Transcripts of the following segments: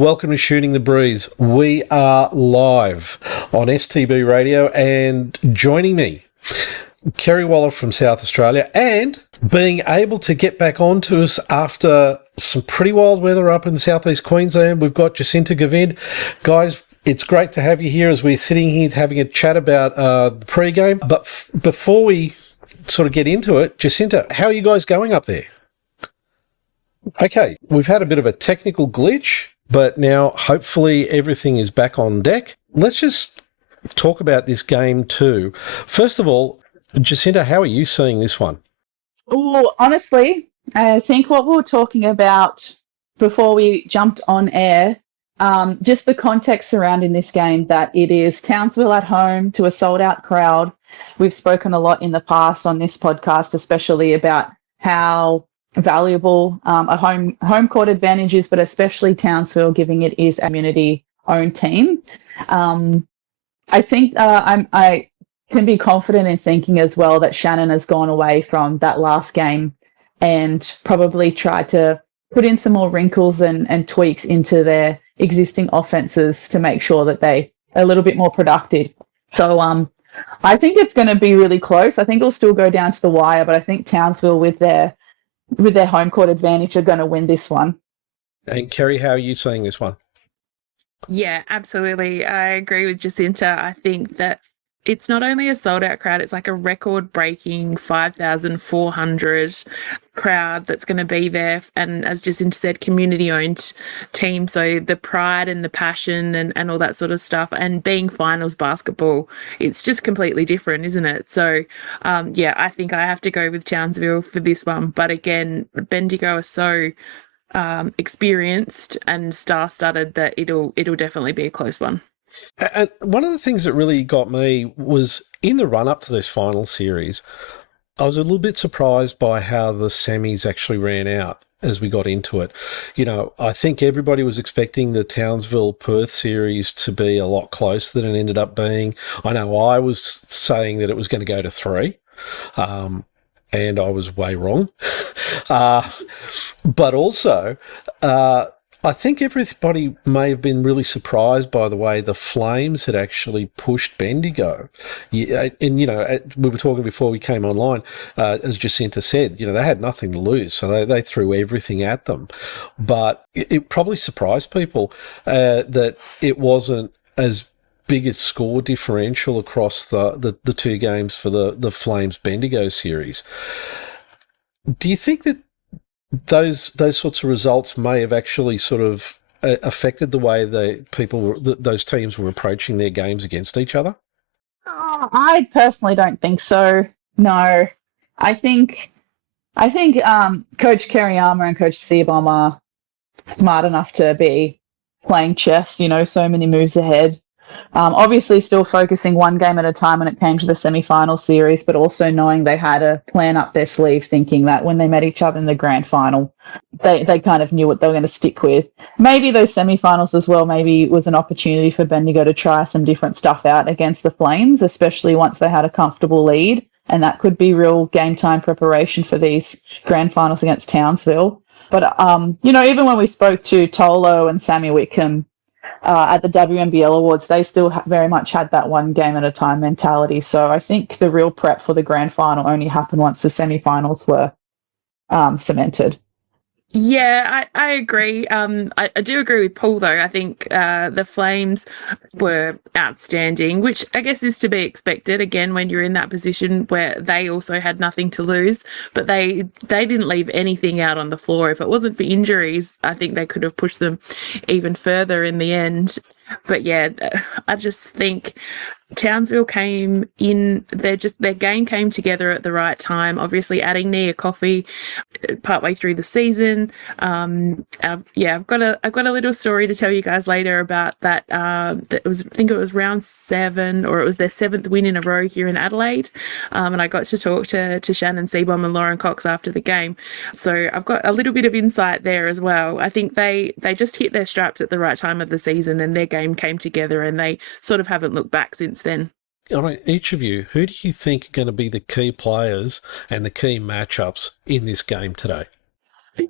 welcome to Shooting the Breeze. We are live on STB Radio, and joining me, Kerry Waller from South Australia, and being able to get back onto us after some pretty wild weather up in southeast Queensland, we've got Jacinta Govind. Guys, it's great to have you here as we're sitting here having a chat about the pre-game. But before we sort of get into it, Jacinta, how are you guys going up there? Okay, we've had a bit of a technical glitch, but now hopefully everything is back on deck. Let's just talk about this game too. First of all, Jacinta, how are you seeing this one? Oh, honestly, I think what we were talking about before we jumped on air, just the context surrounding this game, that it is Townsville at home to a sold-out crowd. We've spoken a lot in the past on this podcast, especially about how valuable a home court advantage is, but especially Townsville, giving it is a community-owned team. I think I can be confident in thinking as well that Shannon has gone away from that last game and probably tried to put in some more wrinkles and tweaks into their existing offenses to make sure that they are a little bit more productive. So I think it's going to be really close. I think it'll still go down to the wire, but I think Townsville with their home court advantage are going to win this one. And Kerry, how are you seeing this one? Yeah, absolutely. I agree with Jacinta. I think that it's not only a sold-out crowd, it's like a record-breaking 5,400 crowd that's going to be there. And as Jacinta said, community-owned team. So the pride and the passion and all that sort of stuff. And being finals basketball, it's just completely different, isn't it? So, yeah, I think I have to go with Townsville for this one. But again, Bendigo are so experienced and star-studded that it'll definitely be a close one. And one of the things that really got me was in the run-up to this final series, I was a little bit surprised by how the semis actually ran out as we got into it. You know, I think everybody was expecting the Townsville-Perth series to be a lot closer than it ended up being. I know I was saying that it was going to go to 3. And I was way wrong. But also, I think everybody may have been really surprised by the way the Flames had actually pushed Bendigo. Yeah, and, you know, we were talking before we came online, as Jacinta said, you know, they had nothing to lose, so they threw everything at them. But it probably surprised people that it wasn't as big a score differential across the two games for the Flames Bendigo series. Do you think that those sorts of results may have actually sort of affected the way those teams were approaching their games against each other? I personally don't think so. No, I think Coach Kerry and Coach Seabom are smart enough to be playing chess. You know, so many moves ahead. Obviously still focusing one game at a time when it came to the semi-final series, but also knowing they had a plan up their sleeve, thinking that when they met each other in the grand final, they kind of knew what they were going to stick with. Maybe those semi-finals as well, maybe it was an opportunity for Bendigo to try some different stuff out against the Flames, especially once they had a comfortable lead, and that could be real game time preparation for these grand finals against Townsville. But, you know, even when we spoke to Tolo and Sammy Wickham, at the WNBL Awards, they still very much had that one game at a time mentality. So I think the real prep for the grand final only happened once the semi-finals were cemented. Yeah, I agree. I do agree with Paul, though. I think the Flames were outstanding, which I guess is to be expected, again, when you're in that position where they also had nothing to lose, but they didn't leave anything out on the floor. If it wasn't for injuries, I think they could have pushed them even further in the end. But yeah, I just think Townsville came in, their game came together at the right time. Obviously, adding Nia Coffey partway through the season. I've got a little story to tell you guys later about that. That was, I think it was round 7, or it was their 7th win in a row here in Adelaide. And I got to talk to Shannon Seabom and Lauren Cox after the game, so I've got a little bit of insight there as well. I think they just hit their straps at the right time of the season, and their game came together, and they sort of haven't looked back since then. All right, each of you, who do you think are going to be the key players and the key matchups in this game today?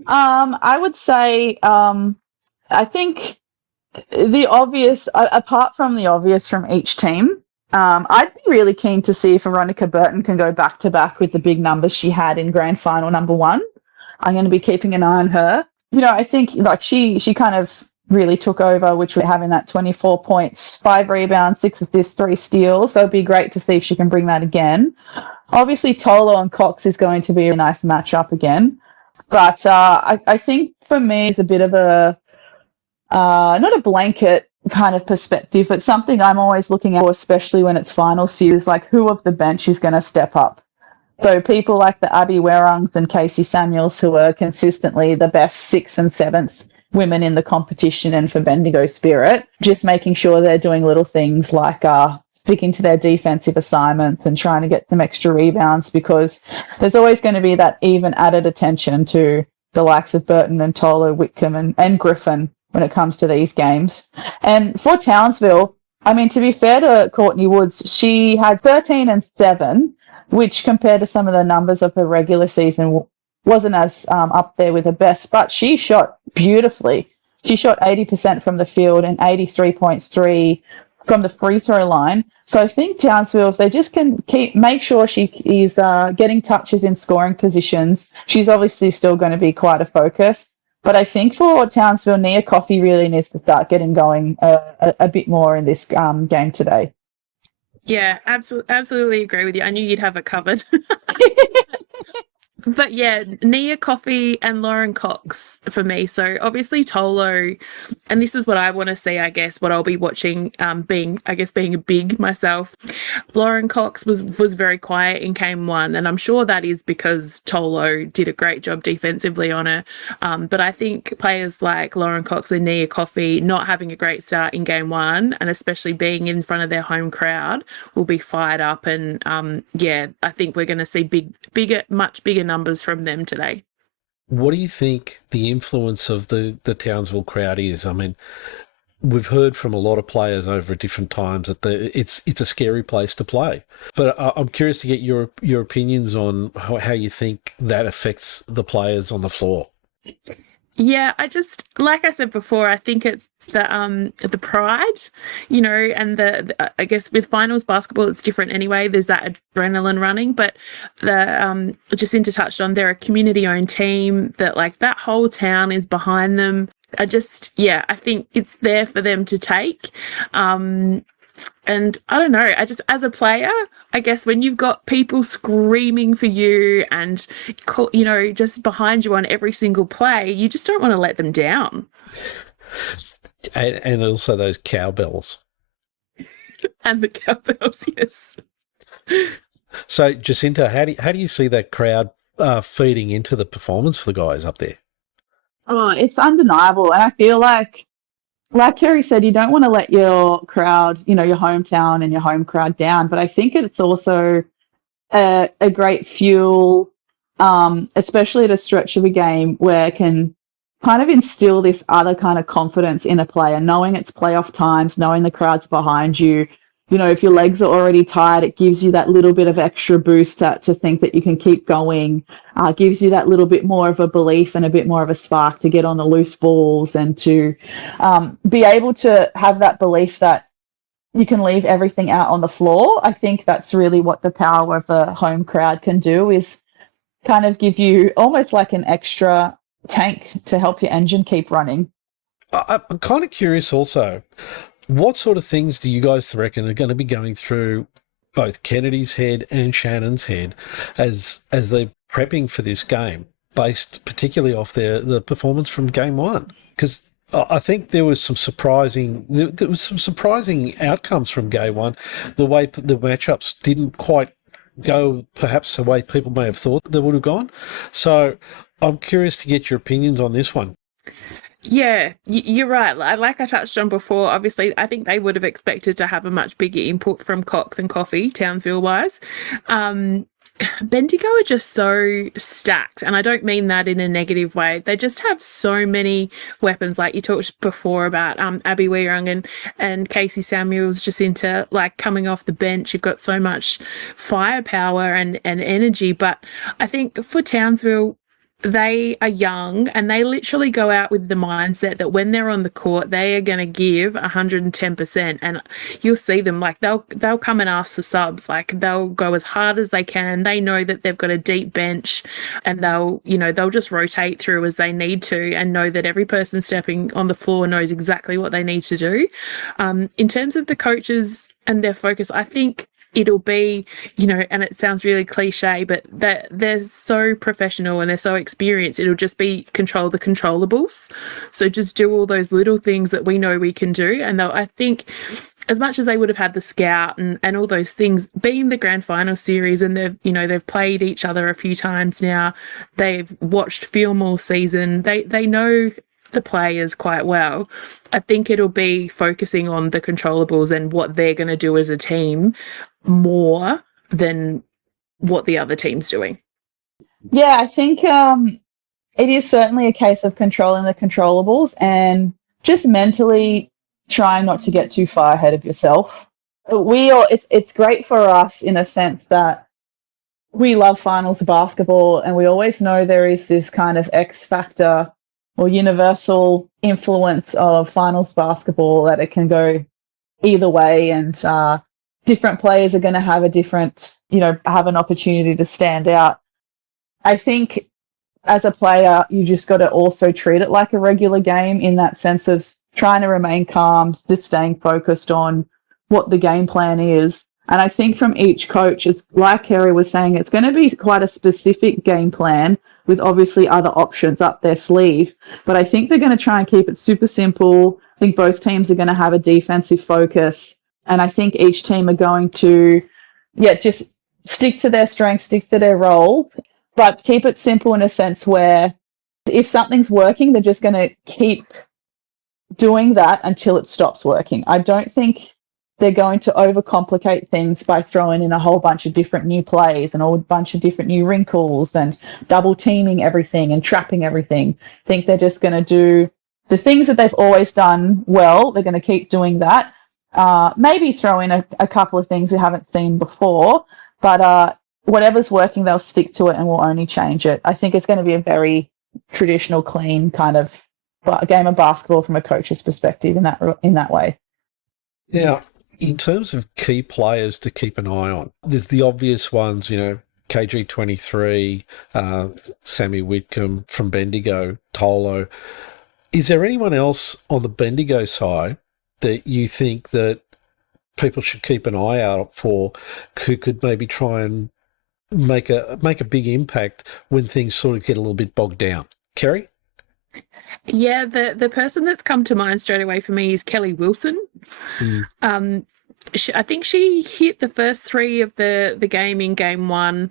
I would say I think the obvious, apart from the obvious from each team, I'd be really keen to see if Veronica Burton can go back to back with the big numbers she had in grand final number one. I'm going to be keeping an eye on her. I think like she kind of really took over, which we're having that 24 points, 5 rebounds, 6 assists, 3 steals. So it'd be great to see if she can bring that again. Obviously, Tolo and Cox is going to be a nice matchup again. But I think for me, it's a bit of a, not a blanket kind of perspective, but something I'm always looking at, especially when it's final series, like who of the bench is going to step up. So people like the Abby Werungs and Casey Samuels, who are consistently the best 6th and 7th women in the competition and for Bendigo Spirit, just making sure they're doing little things like sticking to their defensive assignments and trying to get some extra rebounds, because there's always going to be that even added attention to the likes of Burton and Tolo, Whitcomb and Griffin when it comes to these games. And for Townsville, I mean, to be fair to Courtney Woods, she had 13 and 7, which compared to some of the numbers of her regular season wasn't as up there with the best, but she shot beautifully. She shot 80% from the field and 83.3 from the free throw line. So I think Townsville, if they just can make sure she is getting touches in scoring positions, she's obviously still going to be quite a focus. But I think for Townsville, Nia Coffey really needs to start getting going a bit more in this game today. Yeah, absolutely agree with you. I knew you'd have it covered. But yeah, Nia Coffey and Lauren Cox for me. So obviously Tolo, and this is what I want to see, I guess, what I'll be watching, being a big myself. Lauren Cox was very quiet in game one, and I'm sure that is because Tolo did a great job defensively on her. But I think players like Lauren Cox and Nia Coffey not having a great start in game one, and especially being in front of their home crowd, will be fired up. And I think we're going to see much bigger numbers from them today. What do you think the influence of the Townsville crowd is? I mean, we've heard from a lot of players over different times that it's a scary place to play. But I'm curious to get your opinions on how you think that affects the players on the floor. Yeah, like I said before, I think it's the pride, and the I guess with finals basketball, it's different anyway. There's that adrenaline running, but the Jacinta touched on, they're a community-owned team that that whole town is behind them. I think it's there for them to take. And I don't know, as a player, I guess when you've got people screaming for you and, just behind you on every single play, you just don't want to let them down. And also those cowbells. And the cowbells, yes. So, Jacinta, how do you see that crowd feeding into the performance for the guys up there? Oh, it's undeniable. And I feel like Kerry said, you don't want to let your crowd, your hometown and your home crowd down. But I think it's also a great fuel, especially at a stretch of a game where it can kind of instill this other kind of confidence in a player, knowing it's playoff times, knowing the crowd's behind you. If your legs are already tired, it gives you that little bit of extra boost to think that you can keep going. Gives you that little bit more of a belief and a bit more of a spark to get on the loose balls and to be able to have that belief that you can leave everything out on the floor. I think that's really what the power of a home crowd can do, is kind of give you almost like an extra tank to help your engine keep running. I'm kind of curious also, what sort of things do you guys reckon are going to be going through both Kennedy's head and Shannon's head as they're prepping for this game, based particularly off the performance from game one? Because I think there was some surprising outcomes from game one. The way the matchups didn't quite go perhaps the way people may have thought they would have gone. So I'm curious to get your opinions on this one. Yeah, you're right. Like I touched on before, obviously, I think they would have expected to have a much bigger input from Cox and Coffey, Townsville-wise. Bendigo are just so stacked, and I don't mean that in a negative way. They just have so many weapons. Like you talked before about Abby Weirung and Casey Samuels, Jacinta, coming off the bench. You've got so much firepower and energy. But I think for Townsville, they are young and they literally go out with the mindset that when they're on the court, they are going to give 110%. And you'll see them, like, they'll come and ask for subs. Like, they'll go as hard as they can. They know that they've got a deep bench, and they'll just rotate through as they need to, and know that every person stepping on the floor knows exactly what they need to do. In terms of the coaches and their focus, I think it'll be, and it sounds really cliche, but that they're so professional and they're so experienced. It'll just be control the controllables. So just do all those little things that we know we can do. And I think as much as they would have had the scout and all those things, being the grand final series, and they've played each other a few times now, they've watched film all season, they know the players quite well. I think it'll be focusing on the controllables and what they're going to do as a team more than what the other team's doing. Yeah, I think it is certainly a case of controlling the controllables and just mentally trying not to get too far ahead of yourself. It's great for us in a sense that we love finals basketball, and we always know there is this kind of X factor or universal influence of finals basketball, that it can go either way, and different players are going to have have an opportunity to stand out. I think as a player, you just got to also treat it like a regular game, in that sense of trying to remain calm, just staying focused on what the game plan is. And I think from each coach, it's like Kerry was saying, it's going to be quite a specific game plan with obviously other options up their sleeve. But I think they're going to try and keep it super simple. I think both teams are going to have a defensive focus. And I think each team are going to, just stick to their strengths, stick to their role, but keep it simple in a sense where if something's working, they're just going to keep doing that until it stops working. I don't think they're going to overcomplicate things by throwing in a whole bunch of different new plays and a whole bunch of different new wrinkles and double teaming everything and trapping everything. I think they're just going to do the things that they've always done well. They're going to keep doing that. Maybe throw in a couple of things we haven't seen before, but whatever's working, they'll stick to it and will only change it. I think it's going to be a very traditional, clean kind of game of basketball from a coach's perspective in that way. Now, in terms of key players to keep an eye on, there's the obvious ones, KG23, Sammy Whitcomb from Bendigo, Tolo. Is there anyone else on the Bendigo side that you think that people should keep an eye out for, who could maybe try and make a big impact when things sort of get a little bit bogged down? Kerry? Yeah, the person that's come to mind straight away for me is Kelly Wilson. I think she hit the first three of the game in game one.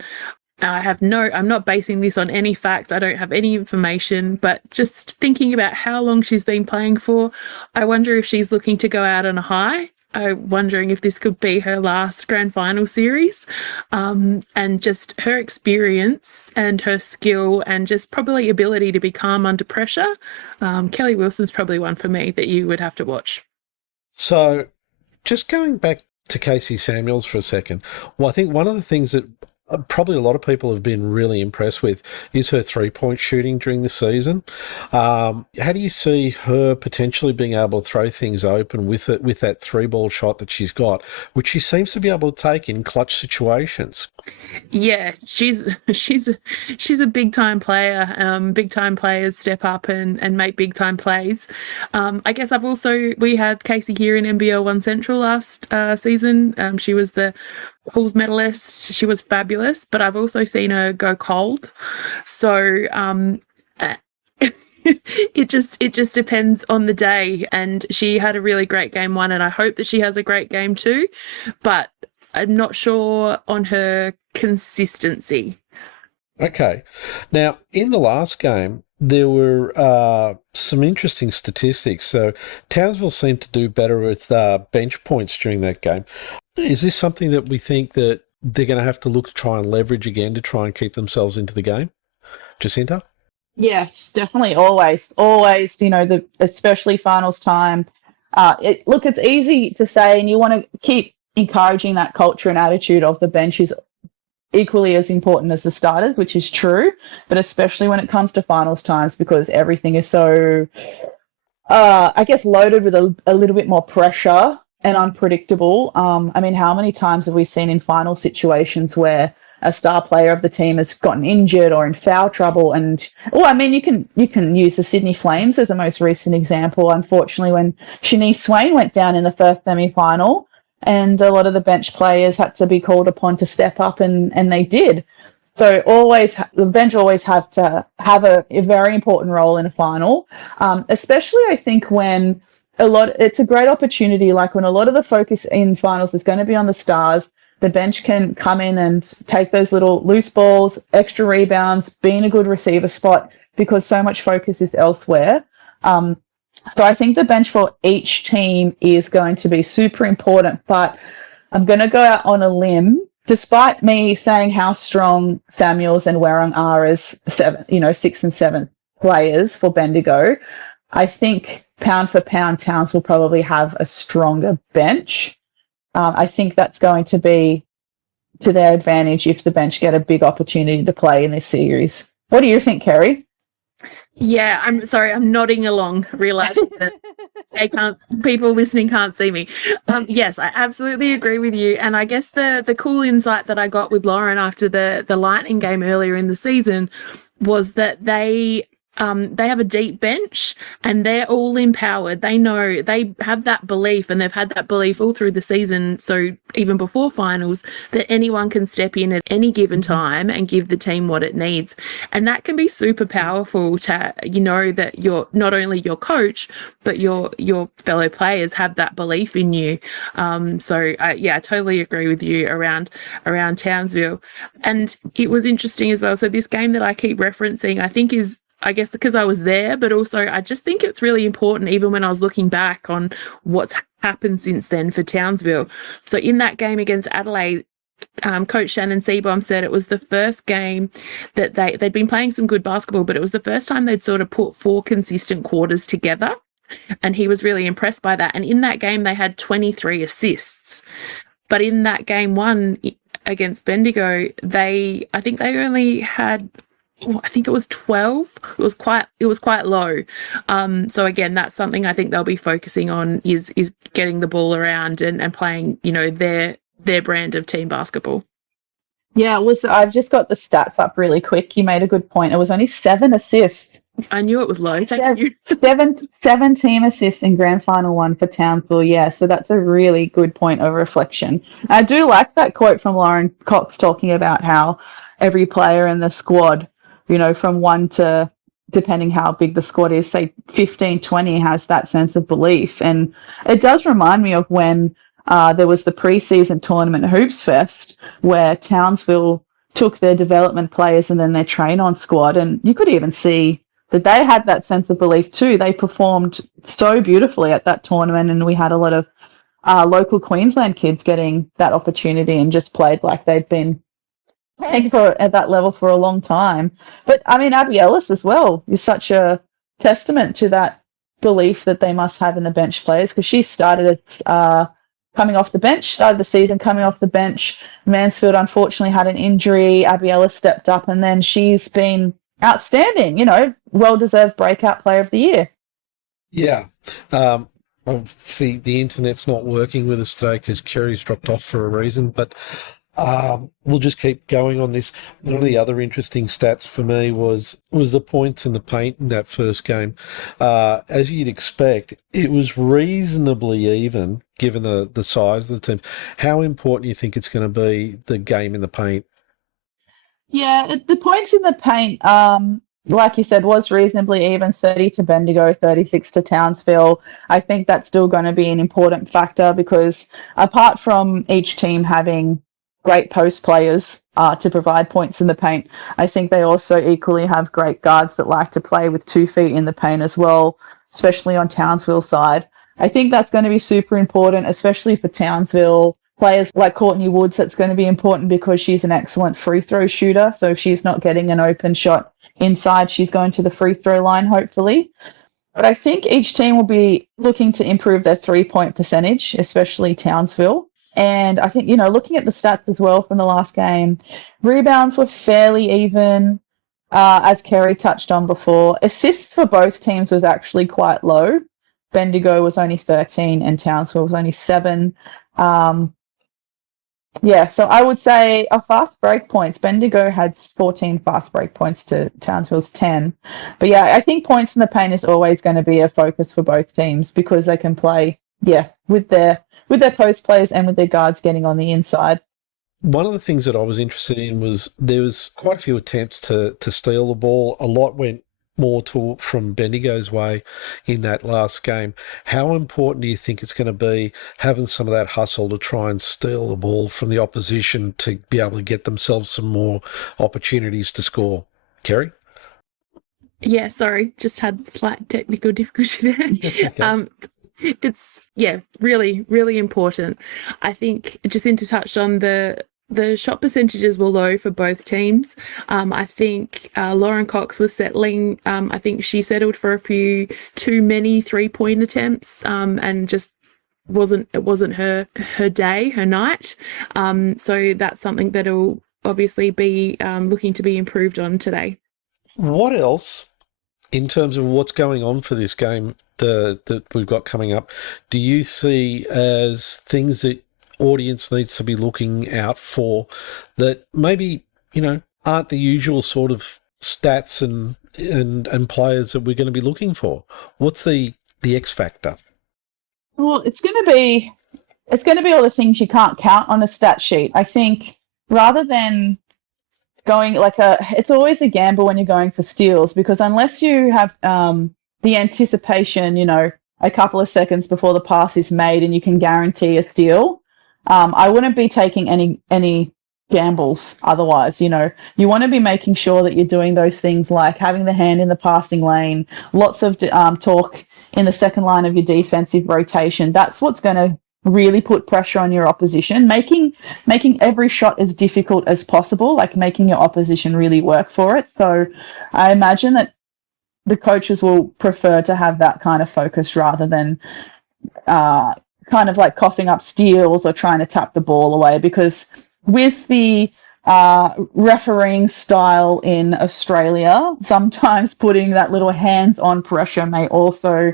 I'm not basing this on any fact. I don't have any information, but just thinking about how long she's been playing for, I wonder if she's looking to go out on a high. I'm wondering if this could be her last grand final series, and just her experience and her skill and just probably ability to be calm under pressure. Kelly Wilson's probably one for me that you would have to watch. So just going back to Casey Samuels for a second, well, I think one of the things that probably a lot of people have been really impressed with is her three-point shooting during the season. How do you see her potentially being able to throw things open with that three-ball shot that she's got, which she seems to be able to take in clutch situations? Yeah, she's a big time player. Big time players step up and make big time plays. I guess we had Casey here in NBL 1 Central last season. She was the Halls medalist. She was fabulous, but I've also seen her go cold. So it just depends on the day. And she had a really great game one, and I hope that she has a great game two, but I'm not sure on her consistency. Okay. Now, in the last game, there were some interesting statistics. So Townsville seemed to do better with bench points during that game. Is this something that we think that they're going to have to look to try and leverage again to try and keep themselves into the game? Jacinta? Yes, definitely. Always, especially finals time. It's easy to say, and you want to keep encouraging that culture and attitude of the bench is equally as important as the starters, which is true, but especially when it comes to finals times, because everything is so, I guess, loaded with a little bit more pressure and unpredictable. I mean, how many times have we seen in final situations where a star player of the team has gotten injured or in foul trouble? And I mean, you can use the Sydney Flames as the most recent example. Unfortunately, when Shanice Swain went down in the first semi-final, and a lot of the bench players had to be called upon to step up, and they did. So the bench always have to have a very important role in a final, especially I think when it's a great opportunity, like when a lot of the focus in finals is going to be on the stars. The bench can come in and take those little loose balls, extra rebounds, be in a good receiver spot, because so much focus is elsewhere. So I think the bench for each team is going to be super important, but I'm going to go out on a limb, despite me saying how strong Samuels and Werrong are as 6 and 7 players for Bendigo. I think pound for pound, Towns will probably have a stronger bench. I think that's going to be to their advantage if the bench get a big opportunity to play in this series. What do you think, Kerry? Yeah, I'm sorry, I'm nodding along, realizing that people listening can't see me. Yes, I absolutely agree with you. And I guess the cool insight that I got with Lauren after the Lightning game earlier in the season was that they have a deep bench and they're all empowered. They know, they have that belief, and they've had that belief all through the season. So even before finals, that anyone can step in at any given time and give the team what it needs. And that can be super powerful to, that you're not only your coach, but your fellow players have that belief in you. I totally agree with you around Townsville. And it was interesting as well. So this game that I keep referencing, I guess because I was there, but also I just think it's really important, even when I was looking back on what's happened since then for Townsville. So in that game against Adelaide, Coach Shannon Seabohm said it was the first game that they'd been playing some good basketball, but it was the first time they'd sort of put 4 consistent quarters together. And he was really impressed by that. And in that game, they had 23 assists. But in that game 1 against Bendigo, I think they only had, I think it was 12. It was quite low. So again, that's something I think they'll be focusing on is getting the ball around and playing, their brand of team basketball. Yeah, I've just got the stats up really quick. You made a good point. It was only 7 assists. I knew it was low. Thank you. 7 team assists in Grand Final 1 for Townsville. Yeah, so that's a really good point of reflection. I do like that quote from Lauren Cox talking about how every player in the squad, from 1 to, depending how big the squad is, say 15, 20, has that sense of belief. And it does remind me of when there was the preseason tournament Hoops Fest, where Townsville took their development players and then their train-on squad, and you could even see that they had that sense of belief too. They performed so beautifully at that tournament, and we had a lot of local Queensland kids getting that opportunity and just played like they'd been playing at that level for a long time. But I mean, Abby Ellis as well is such a testament to that belief that they must have in the bench players, because she started coming off the bench, started the season coming off the bench. Mansfield unfortunately had an injury. Abby Ellis stepped up, and then she's been outstanding, well-deserved breakout player of the year. Yeah. See, the internet's not working with us today because Kerry's dropped off for a reason, but we'll just keep going on this. One of the other interesting stats for me was the points in the paint in that first game. As you'd expect, it was reasonably even given the size of the team. How important do you think it's going to be, the game in the paint? Yeah, the points in the paint, like you said, was reasonably even, 30 to Bendigo, 36 to Townsville. I think that's still going to be an important factor, because apart from each team having great post players to provide points in the paint, I think they also equally have great guards that like to play with 2 feet in the paint as well, especially on Townsville's side. I think that's going to be super important, especially for Townsville players like Courtney Woods. That's going to be important because she's an excellent free throw shooter. So if she's not getting an open shot inside, she's going to the free throw line, hopefully. But I think each team will be looking to improve their 3-point percentage, especially Townsville. And I think, looking at the stats as well from the last game, rebounds were fairly even, as Kerry touched on before. Assists for both teams was actually quite low. Bendigo was only 13 and Townsville was only 7. So I would say a fast break points. Bendigo had 14 fast break points to Townsville's 10. But yeah, I think points in the paint is always going to be a focus for both teams because they can play, with their post players and with their guards getting on the inside. One of the things that I was interested in was there was quite a few attempts to steal the ball. A lot went more from Bendigo's way in that last game. How important do you think it's going to be having some of that hustle to try and steal the ball from the opposition to be able to get themselves some more opportunities to score? Kerry? Yeah, sorry, just had slight technical difficulty there. Okay. It's really, really important. I think Jacinta touched on the shot percentages were low for both teams. I think Lauren Cox was settling. I think she settled for a few too many 3-point attempts, and just wasn't her day, her night. So that's something that'll obviously be looking to be improved on today. What else, in terms of what's going on for this game that we've got coming up, do you see as things that audience needs to be looking out for that maybe, aren't the usual sort of stats and players that we're going to be looking for? What's the X factor? Well, it's going to be all the things you can't count on a stat sheet. I think rather than going it's always a gamble when you're going for steals, because unless you have the anticipation, a couple of seconds before the pass is made and you can guarantee a steal, I wouldn't be taking any gambles otherwise. You want to be making sure that you're doing those things like having the hand in the passing lane, lots of talk in the second line of your defensive rotation. That's what's going to really put pressure on your opposition, making every shot as difficult as possible, like making your opposition really work for it. So I imagine that the coaches will prefer to have that kind of focus rather than kind of like coughing up steals or trying to tap the ball away, because with the refereeing style in Australia, sometimes putting that little hands-on pressure may also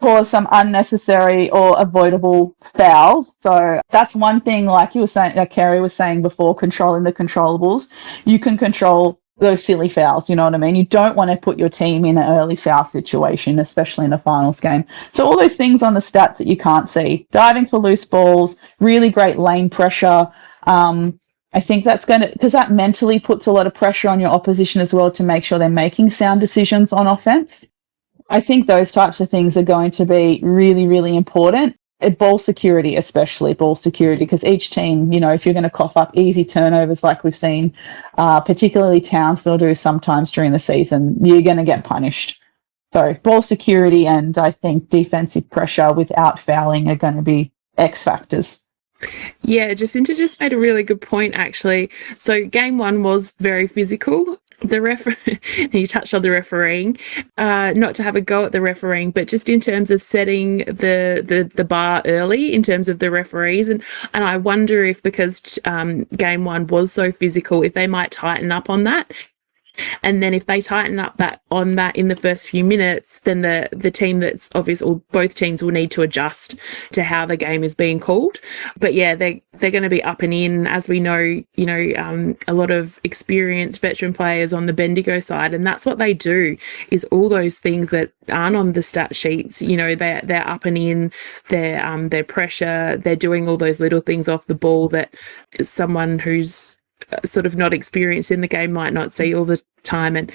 cause some unnecessary or avoidable fouls. So that's one thing, like you were saying, like Kerry was saying before, controlling the controllables. You can control those silly fouls, you know what I mean? You don't want to put your team in an early foul situation, especially in a finals game. So all those things on the stats that you can't see, diving for loose balls, really great lane pressure. I think that's going to, because that mentally puts a lot of pressure on your opposition as well to make sure they're making sound decisions on offense. I think those types of things are going to be really, really important. Ball security, especially ball security, because each team, if you're going to cough up easy turnovers like we've seen, particularly Townsville do sometimes during the season, you're going to get punished. So ball security and I think defensive pressure without fouling are going to be X factors. Yeah, Jacinta just made a really good point, actually. So game one was very physical. You touched on the refereeing, not to have a go at the refereeing, but just in terms of setting the bar early in terms of the referees. And I wonder if, because game one was so physical, if they might tighten up on that. And then if they tighten up on that in the first few minutes, then the team that's obvious, or both teams will need to adjust to how the game is being called. But yeah, they're going to be up and in, as we know, a lot of experienced veteran players on the Bendigo side, and that's what they do, is all those things that aren't on the stat sheets. They're up and in, they're pressure, they're doing all those little things off the ball that someone who's sort of not experienced in the game might not see all the time, and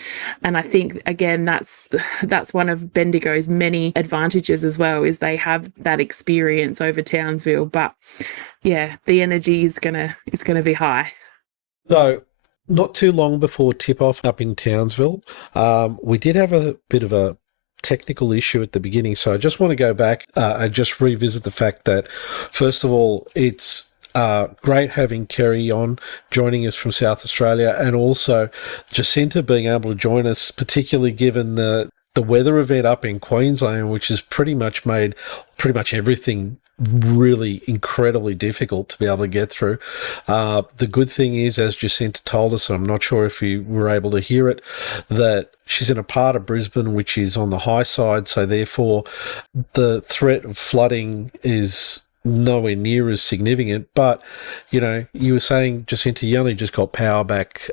I think again that's one of Bendigo's many advantages as well, is they have that experience over Townsville. But yeah, the energy is gonna be high. So not too long before tip-off up in Townsville, we did have a bit of a technical issue at the beginning, so I just want to go back and just revisit the fact that, first of all, it's great having Kerry on, joining us from South Australia, and also Jacinta being able to join us, particularly given the weather event up in Queensland, which has pretty much made pretty much everything really incredibly difficult to be able to get through. The good thing is, as Jacinta told us, and I'm not sure if you were able to hear it, that she's in a part of Brisbane which is on the high side, so therefore the threat of flooding is nowhere near as significant. But, you know, you were saying, Jacinta, you only just got power back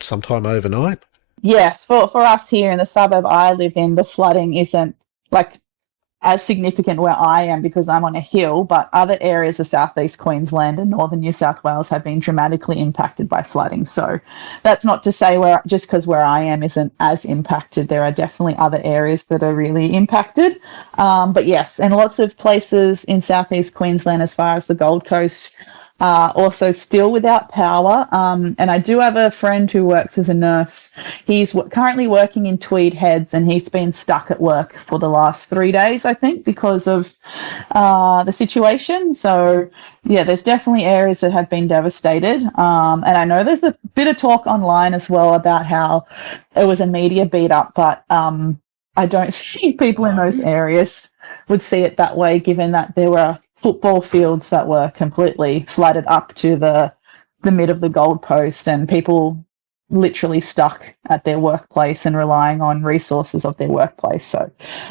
sometime overnight. Yes, for us here in the suburb I live in, the flooding isn't like as significant where I am because I'm on a hill, but other areas of southeast Queensland and northern New South Wales have been dramatically impacted by flooding. So that's not to say just because where I am isn't as impacted. There are definitely other areas that are really impacted. But yes, and lots of places in southeast Queensland as far as the Gold Coast also still without power. And I do have a friend who works as a nurse. He's currently working in Tweed Heads, and he's been stuck at work for the last 3 days, I think, because of the situation. So, yeah, there's definitely areas that have been devastated. And I know there's a bit of talk online as well about how it was a media beat up, but I don't think people in those areas would see it that way, given that there were football fields that were completely flooded up to the mid of the Gold Coast, and people literally stuck at their workplace and relying on resources of their workplace. So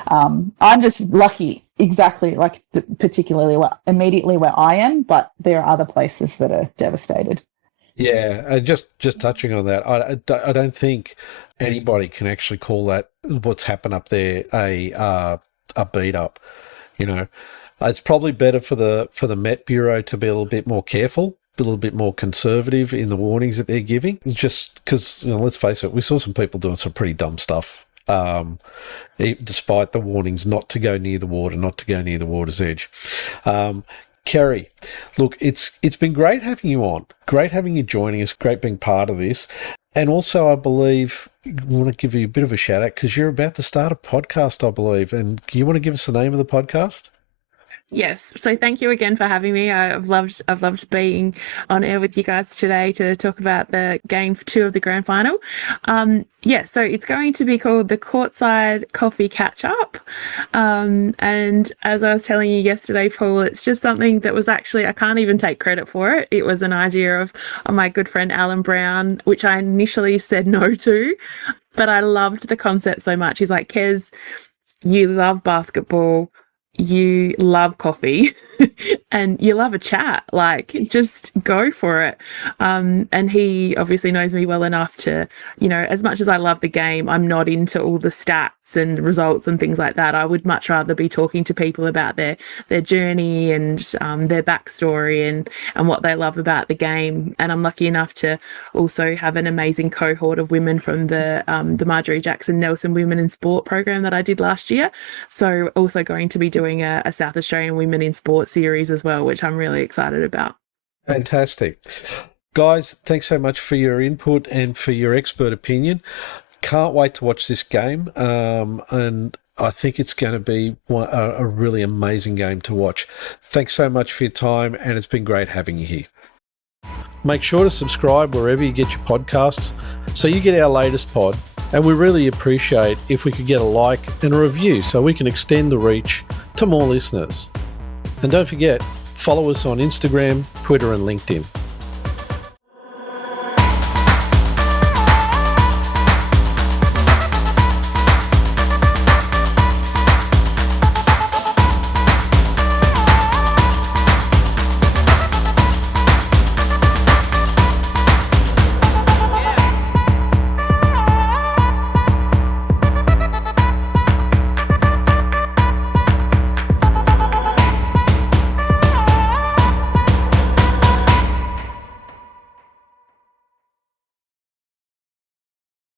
I'm just lucky, exactly, like particularly immediately where I am, but there are other places that are devastated. Yeah, and just touching on that, I don't think anybody can actually call that what's happened up there a beat up, you know. It's probably better for the Met Bureau to be a little bit more careful, a little bit more conservative in the warnings that they're giving. Just because, you know, let's face it, we saw some people doing some pretty dumb stuff, despite the warnings not to go near the water, not to go near the water's edge. Kerry, look, it's been great having you on, great having you joining us, great being part of this. And also, I believe I want to give you a bit of a shout out because you're about to start a podcast, I believe. And you want to give us the name of the podcast? Yes. So thank you again for having me. I've loved being on air with you guys today to talk about the game 2 of the grand final. So it's going to be called the Courtside Coffee Catch Up. And as I was telling you yesterday, Paul, it's just something that was actually, I can't even take credit for it. It was an idea of my good friend Alan Brown, which I initially said no to, but I loved the concept so much. He's like, Kez, you love basketball, you love coffee and you love a chat, like just go for it. And he obviously knows me well enough to, you know, as much as I love the game, I'm not into all the stats and results and things like that. I would much rather be talking to people about their journey and their backstory and what they love about the game. And I'm lucky enough to also have an amazing cohort of women from the Marjorie Jackson Nelson Women in Sport program that I did last year. So also going to be doing a South Australian Women in Sport series as well, which I'm really excited about. Fantastic. Guys, thanks so much for your input and for your expert opinion. Can't wait to watch this game, and I think it's going to be a really amazing game to watch. Thanks so much for your time, and it's been great having you here. Make sure to subscribe wherever you get your podcasts so you get our latest pod, and we really appreciate if we could get a like and a review so we can extend the reach to more listeners. And don't forget, follow us on Instagram, Twitter and LinkedIn.